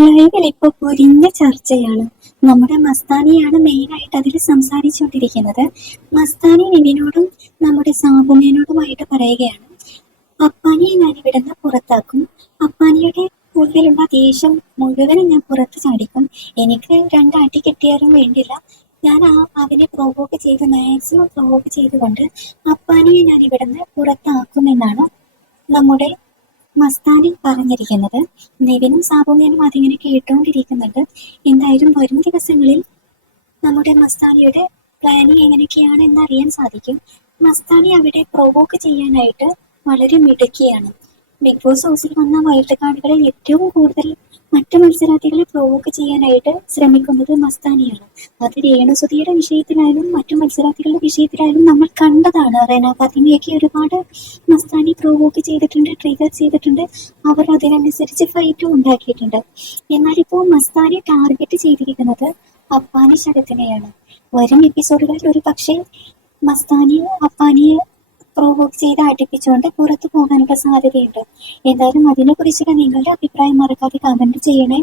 ലൈവിൽ ഇപ്പൊ പൊരിഞ്ഞ ചർച്ചയാണ്. നമ്മുടെ മസ്താനിയാണ് മെയിൻ ആയിട്ട് അതിൽ സംസാരിച്ചുകൊണ്ടിരിക്കുന്നത്. മസ്താനി നിവിനോടും നമ്മുടെ സാബുമേനോടുമായിട്ട് പറയുകയാണ്. അപ്പാനിയെ ഞാൻ ഇവിടുന്ന് പുറത്താക്കും. അപ്പാനിയുടെ ഉള്ളിലുള്ള ദേഷ്യം മുഴുവനും ഞാൻ പുറത്ത് ചാടിക്കും. എനിക്ക് രണ്ടടി കിട്ടിയാലും വേണ്ടില്ല. ഞാൻ ആ അവനെ പ്രൊവോക്ക് ചെയ്ത് മാക്സിമം പ്രൊവോക്ക് ചെയ്തുകൊണ്ട് അപ്പാനിയെ ഞാൻ ഇവിടുന്ന് പുറത്താക്കുമെന്നാണ് നമ്മുടെ മസ്താനി പറഞ്ഞിരിക്കുന്നത്. നിവിനും സാബുമേനും അതിങ്ങനെ കേട്ടുകൊണ്ടിരിക്കുന്നുണ്ട്. എന്തായാലും വരും ദിവസങ്ങളിൽ നമ്മുടെ മസ്താനിയുടെ പ്ലാനിങ് എങ്ങനെയൊക്കെയാണ് എന്ന് അറിയാൻ സാധിക്കും. മസ്താനി അവിടെ പ്രൊവോക്ക് ചെയ്യാനായിട്ട് വളരെ മിടുക്കിയാണ്. ബിഗ് ബോസ് ഹൗസിൽ വന്ന വൈൽഡ് കാർഡുകളിൽ ഏറ്റവും കൂടുതൽ മറ്റു മത്സരാർത്ഥികളെ പ്രൊവോക്ക് ചെയ്യാനായിട്ട് ശ്രമിക്കുന്നത് മസ്താനിയാണ്. അത് രേണുസുതിയുടെ വിഷയത്തിലായാലും മറ്റു മത്സരാർത്ഥികളുടെ വിഷയത്തിലായാലും നമ്മൾ കണ്ടതാണ്. റെന ഫാത്തിമയൊക്കെ ഒരുപാട് മസ്താനി പ്രൊവോക്ക് ചെയ്തിട്ടുണ്ട് ട്രിഗർ ചെയ്തിട്ടുണ്ട്. അവർ അതിനനുസരിച്ച് ഫൈറ്റും ഉണ്ടാക്കിയിട്ടുണ്ട്. എന്നാൽ ഇപ്പോൾ മസ്താനി ടാർഗറ്റ് ചെയ്തിരിക്കുന്നത് അപ്പാനി ശരത്തിനെയാണ് വരും എപ്പിസോഡുകളിൽ ഒരു പക്ഷേ മസ്താനിയെ അപ്പാനിയെ പ്രൊവോക്ക് ചെയ്ത് അടുപ്പിച്ചുകൊണ്ട് പുറത്തു പോകാനുള്ള സാധ്യതയുണ്ട്. എന്തായാലും അതിനെ കുറിച്ചുള്ള നിങ്ങളുടെ അഭിപ്രായം മറക്കാതെ കമന്റ് ചെയ്യണേ.